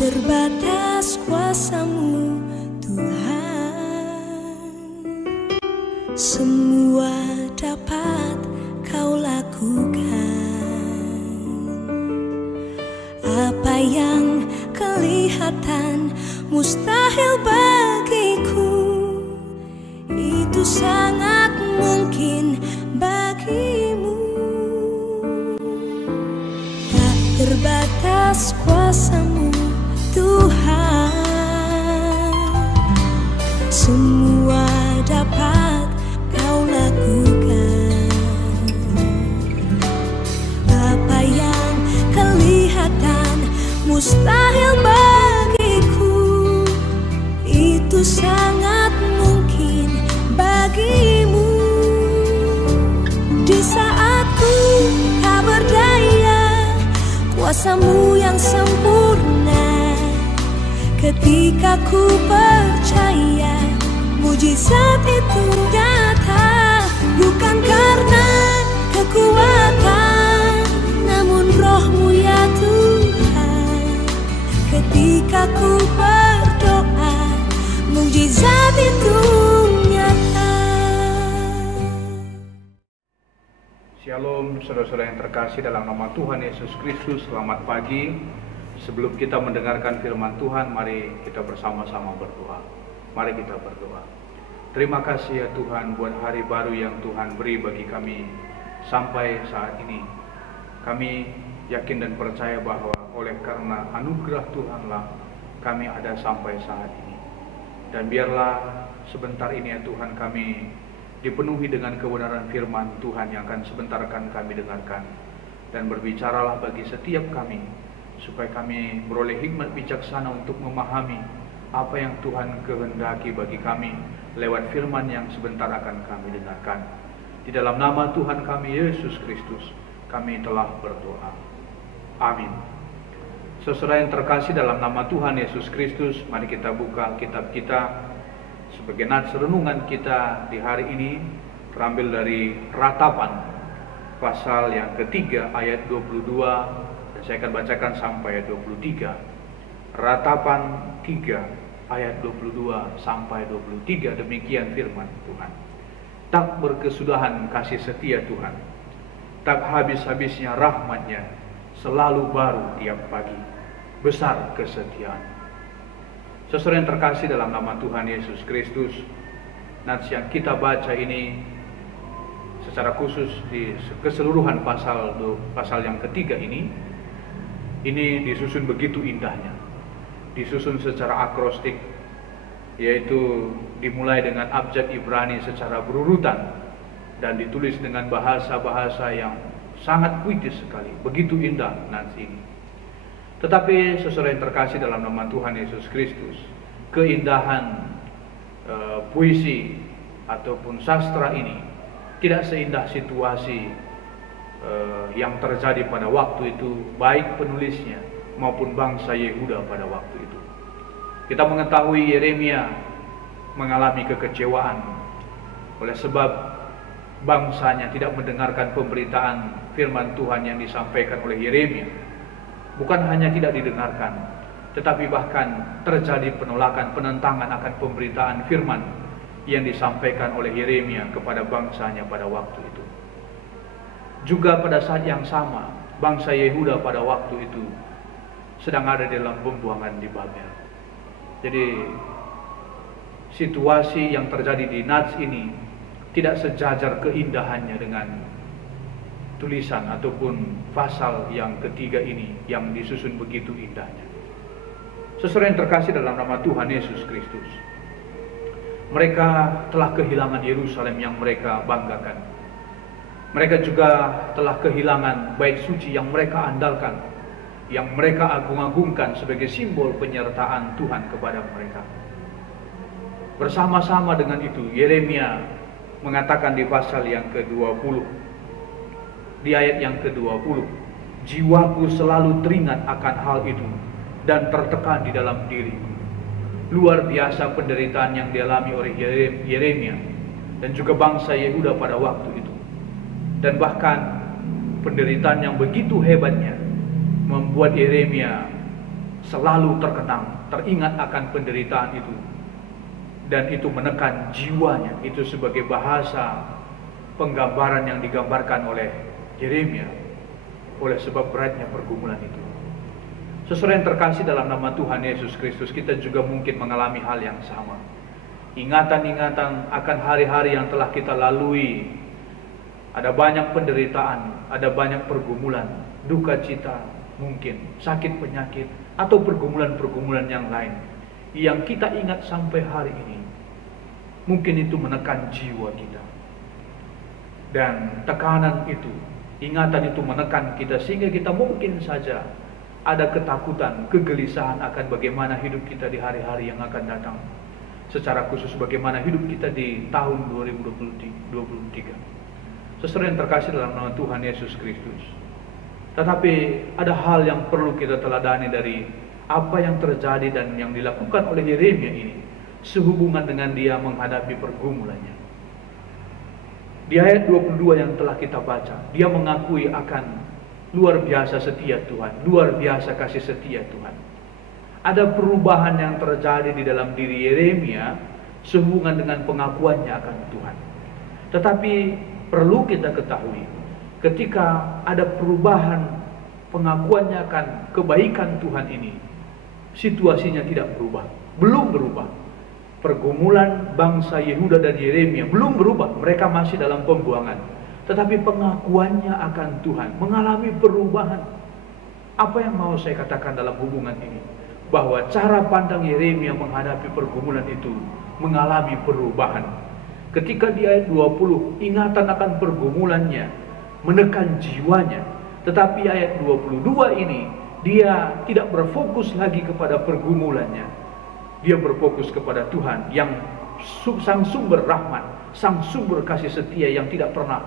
terbatas kuasa-Mu Tuhan, semua dapat Kau lakukan. Apa yang kelihatan mustahil bagiku, itu sangat mungkin bagimu. Tak terbatas kuasa-Mu Tuhan, semua dapat Kau lakukan. Apa yang kelihatan mustahil bagiku, itu sangat mungkin bagimu. Di saat ku tak berdaya, kuasa-Mu yang sempurna. Ketika ku percaya, mujizat itu nyata. Bukan karena kekuatan, namun Roh-Mu ya Tuhan. Ketika ku berdoa, mujizat itu nyata. Shalom saudara-saudara yang terkasih dalam nama Tuhan Yesus Kristus. Selamat pagi. Sebelum kita mendengarkan firman Tuhan, mari kita bersama-sama berdoa. Mari kita berdoa. Terima kasih ya Tuhan buat hari baru yang Tuhan beri bagi kami sampai saat ini. Kami yakin dan percaya bahwa oleh karena anugerah Tuhanlah kami ada sampai saat ini. Dan biarlah sebentar ini ya Tuhan kami dipenuhi dengan kebenaran firman Tuhan yang akan sebentar akan kami dengarkan. Dan berbicaralah bagi setiap kami, supaya kami beroleh hikmat bijaksana untuk memahami apa yang Tuhan kehendaki bagi kami lewat firman yang sebentar akan kami dengarkan. Di dalam nama Tuhan kami Yesus Kristus kami telah berdoa. Amin. Saudara yang terkasih dalam nama Tuhan Yesus Kristus, mari kita buka kitab kita. Sebagai nats renungan kita di hari ini terambil dari Ratapan pasal yang ketiga ayat 22. Saya akan bacakan sampai ayat 23. Ratapan 3 ayat 22 sampai 23. Demikian firman Tuhan. Tak berkesudahan kasih setia Tuhan, tak habis-habisnya rahmat-Nya, selalu baru tiap pagi, besar kesetiaan. Saudara yang terkasih dalam nama Tuhan Yesus Kristus, nats yang kita baca ini secara khusus di keseluruhan pasal yang ketiga ini disusun begitu indahnya, disusun secara akrostik, yaitu dimulai dengan abjad Ibrani secara berurutan dan ditulis dengan bahasa-bahasa yang sangat puitis sekali. Begitu indah nats ini. Tetapi saudara yang terkasih dalam nama Tuhan Yesus Kristus, keindahan puisi ataupun sastra ini tidak seindah situasi yang terjadi pada waktu itu, baik penulisnya maupun bangsa Yehuda pada waktu itu. Kita mengetahui Yeremia mengalami kekecewaan oleh sebab bangsanya tidak mendengarkan pemberitaan firman Tuhan yang disampaikan oleh Yeremia. Bukan hanya tidak didengarkan, tetapi bahkan terjadi penolakan, penentangan akan pemberitaan firman yang disampaikan oleh Yeremia kepada bangsanya pada waktu itu. Juga pada saat yang sama, bangsa Yehuda pada waktu itu sedang ada dalam pembuangan di Babel. Jadi situasi yang terjadi di nats ini tidak sejajar keindahannya dengan tulisan ataupun pasal yang ketiga ini yang disusun begitu indahnya. Saudara yang terkasih dalam nama Tuhan Yesus Kristus, mereka telah kehilangan Yerusalem yang mereka banggakan. Mereka juga telah kehilangan bait suci yang mereka andalkan, yang mereka agung-agungkan sebagai simbol penyertaan Tuhan kepada mereka. Bersama-sama dengan itu, Yeremia mengatakan di pasal yang ke-20, di ayat yang ke-20, jiwaku selalu teringat akan hal itu dan tertekan di dalam diriku. Luar biasa penderitaan yang dialami oleh Yeremia dan juga bangsa Yehuda pada waktu itu. Dan bahkan penderitaan yang begitu hebatnya membuat Yeremia selalu terkenang, teringat akan penderitaan itu, dan itu menekan jiwanya. Itu sebagai bahasa penggambaran yang digambarkan oleh Yeremia, oleh sebab beratnya pergumulan itu. Saudara yang terkasih dalam nama Tuhan Yesus Kristus, kita juga mungkin mengalami hal yang sama. Ingatan-ingatan akan hari-hari yang telah kita lalui. Ada banyak penderitaan, ada banyak pergumulan, duka cita, mungkin sakit penyakit, atau pergumulan-pergumulan yang lain yang kita ingat sampai hari ini. Mungkin itu menekan jiwa kita. Dan tekanan itu, ingatan itu menekan kita sehingga kita mungkin saja ada ketakutan, kegelisahan akan bagaimana hidup kita di hari-hari yang akan datang. Secara khusus bagaimana hidup kita di tahun 2023. Saudara yang terkasih dalam nama Tuhan Yesus Kristus. Tetapi ada hal yang perlu kita teladani dari apa yang terjadi dan yang dilakukan oleh Yeremia ini sehubungan dengan dia menghadapi pergumulannya. Di ayat 22 yang telah kita baca, dia mengakui akan luar biasa setia Tuhan, luar biasa kasih setia Tuhan. Ada perubahan yang terjadi di dalam diri Yeremia sehubungan dengan pengakuannya akan Tuhan. Tetapi perlu kita ketahui, ketika ada perubahan pengakuannya akan kebaikan Tuhan ini, situasinya tidak berubah, belum berubah. Pergumulan bangsa Yehuda dan Yeremia belum berubah, mereka masih dalam pembuangan. Tetapi pengakuannya akan Tuhan mengalami perubahan. Apa yang mau saya katakan dalam hubungan ini? Bahwa cara pandang Yeremia menghadapi pergumulan itu mengalami perubahan. Ketika di ayat 20, ingatan akan pergumulannya menekan jiwanya. Tetapi ayat 22 ini, dia tidak berfokus lagi kepada pergumulannya. Dia berfokus kepada Tuhan yang sang sumber rahmat, sang sumber kasih setia yang tidak pernah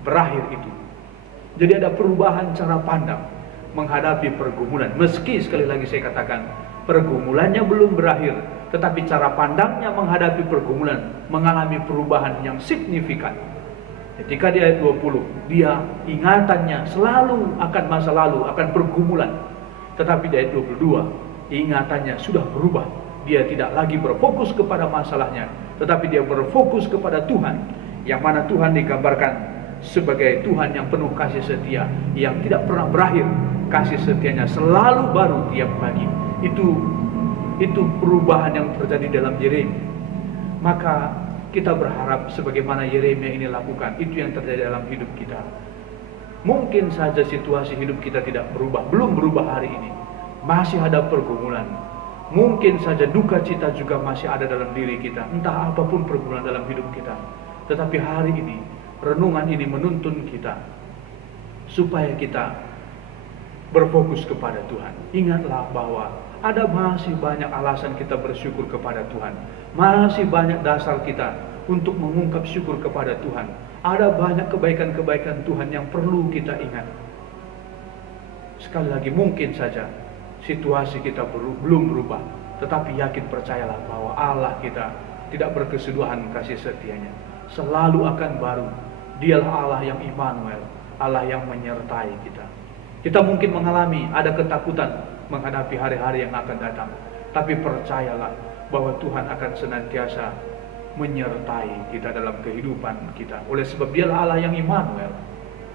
berakhir itu. Jadi ada perubahan cara pandang menghadapi pergumulan. Meski sekali lagi saya katakan, pergumulannya belum berakhir, tetapi cara pandangnya menghadapi pergumulan mengalami perubahan yang signifikan. Ketika di ayat 20, dia ingatannya selalu akan masa lalu, akan pergumulan. Tetapi di ayat 22, ingatannya sudah berubah. Dia tidak lagi berfokus kepada masalahnya, tetapi dia berfokus kepada Tuhan, yang mana Tuhan digambarkan sebagai Tuhan yang penuh kasih setia, yang tidak pernah berakhir. Kasih setianya selalu baru tiap pagi. Itu perubahan yang terjadi dalam Yeremia. Maka kita berharap sebagaimana Yeremia ini lakukan, itu yang terjadi dalam hidup kita. Mungkin saja situasi hidup kita tidak berubah, belum berubah hari ini. Masih ada pergumulan. Mungkin saja duka cita juga masih ada dalam diri kita. Entah apapun pergumulan dalam hidup kita. Tetapi hari ini, renungan ini menuntun kita supaya kita berfokus kepada Tuhan. Ingatlah bahwa ada masih banyak alasan kita bersyukur kepada Tuhan. Masih banyak dasar kita untuk mengungkap syukur kepada Tuhan. Ada banyak kebaikan-kebaikan Tuhan yang perlu kita ingat. Sekali lagi, mungkin saja situasi kita belum berubah, tetapi yakin percayalah bahwa Allah kita tidak berkesudahan kasih setianya, selalu akan baru. Dialah Allah yang Immanuel, Allah yang menyertai kita. Kita mungkin mengalami ada ketakutan menghadapi hari-hari yang akan datang, tapi percayalah bahwa Tuhan akan senantiasa menyertai kita dalam kehidupan kita. Oleh sebab dialah Allah yang Immanuel.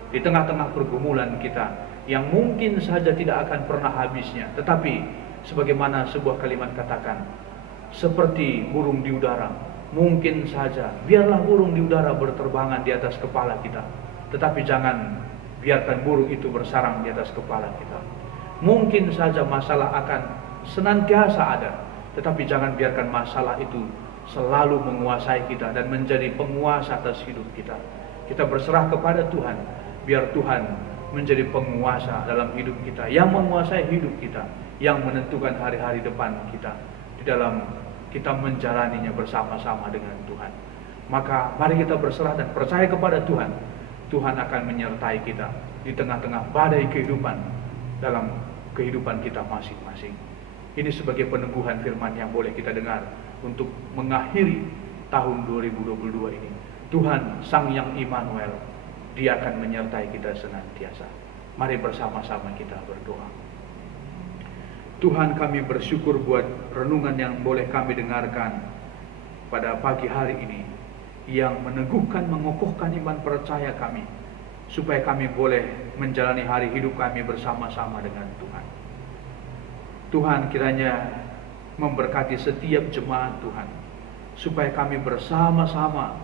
Di tengah-tengah pergumulan kita yang mungkin saja tidak akan pernah habisnya, tetapi sebagaimana sebuah kalimat katakan, seperti burung di udara, mungkin saja biarlah burung di udara berterbangan di atas kepala kita, tetapi jangan biarkan burung itu bersarang di atas kepala kita. Mungkin saja masalah akan senantiasa ada, tetapi jangan biarkan masalah itu selalu menguasai kita dan menjadi penguasa atas hidup kita. Kita berserah kepada Tuhan, biar Tuhan menjadi penguasa dalam hidup kita, yang menguasai hidup kita, yang menentukan hari-hari depan kita, di dalam kita menjalaninya bersama-sama dengan Tuhan. Maka mari kita berserah dan percaya kepada Tuhan. Tuhan akan menyertai kita di tengah-tengah badai kehidupan, dalam kehidupan kita masing-masing. Ini sebagai peneguhan firman yang boleh kita dengar untuk mengakhiri tahun 2022 ini. Tuhan Sang Yang Immanuel, Dia akan menyertai kita senantiasa. Mari bersama-sama kita berdoa. Tuhan, kami bersyukur buat renungan yang boleh kami dengarkan pada pagi hari ini, yang meneguhkan, mengokohkan iman percaya kami, supaya kami boleh menjalani hari hidup kami bersama-sama dengan Tuhan. Tuhan, kiranya memberkati setiap jemaat Tuhan, supaya kami bersama-sama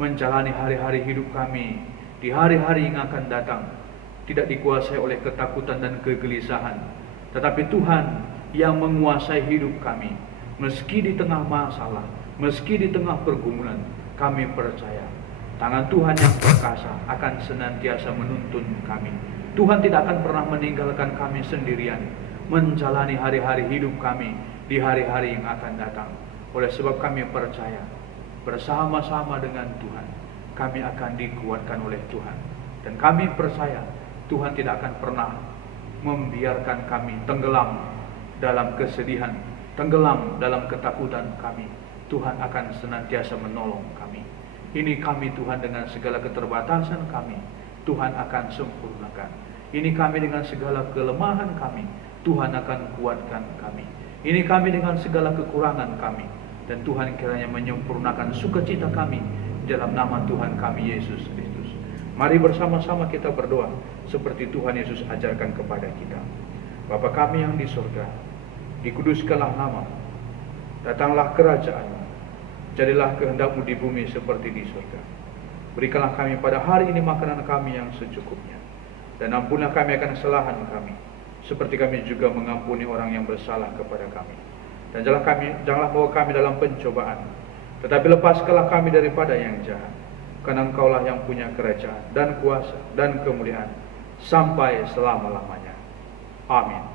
menjalani hari-hari hidup kami di hari-hari yang akan datang, tidak dikuasai oleh ketakutan dan kegelisahan, tetapi Tuhan yang menguasai hidup kami. Meski di tengah masalah, meski di tengah pergumulan, kami percaya tangan Tuhan yang perkasa akan senantiasa menuntun kami. Tuhan tidak akan pernah meninggalkan kami sendirian menjalani hari-hari hidup kami di hari-hari yang akan datang. Oleh sebab kami percaya, bersama-sama dengan Tuhan, kami akan dikuatkan oleh Tuhan. Dan kami percaya Tuhan tidak akan pernah membiarkan kami tenggelam dalam kesedihan, tenggelam dalam ketakutan kami. Tuhan akan senantiasa menolong kami. Ini kami Tuhan, dengan segala keterbatasan kami, Tuhan akan sempurnakan. Ini kami dengan segala kelemahan kami, Tuhan akan kuatkan kami. Ini kami dengan segala kekurangan kami, dan Tuhan kiranya menyempurnakan sukacita kami dalam nama Tuhan kami Yesus Kristus. Mari bersama-sama kita berdoa seperti Tuhan Yesus ajarkan kepada kita. Bapa kami yang di surga, dikuduskanlah nama-Mu, datanglah kerajaan-Mu, jadilah kehendak-Mu di bumi seperti di surga. Berikanlah kami pada hari ini makanan kami yang secukupnya, dan ampunilah kami akan kesalahan kami, seperti kami juga mengampuni orang yang bersalah kepada kami. Dan janganlah bawa kami dalam pencobaan, tetapi lepaskanlah kami daripada yang jahat. Karena Engkaulah yang punya kerajaan dan kuasa dan kemuliaan sampai selama-lamanya. Amin.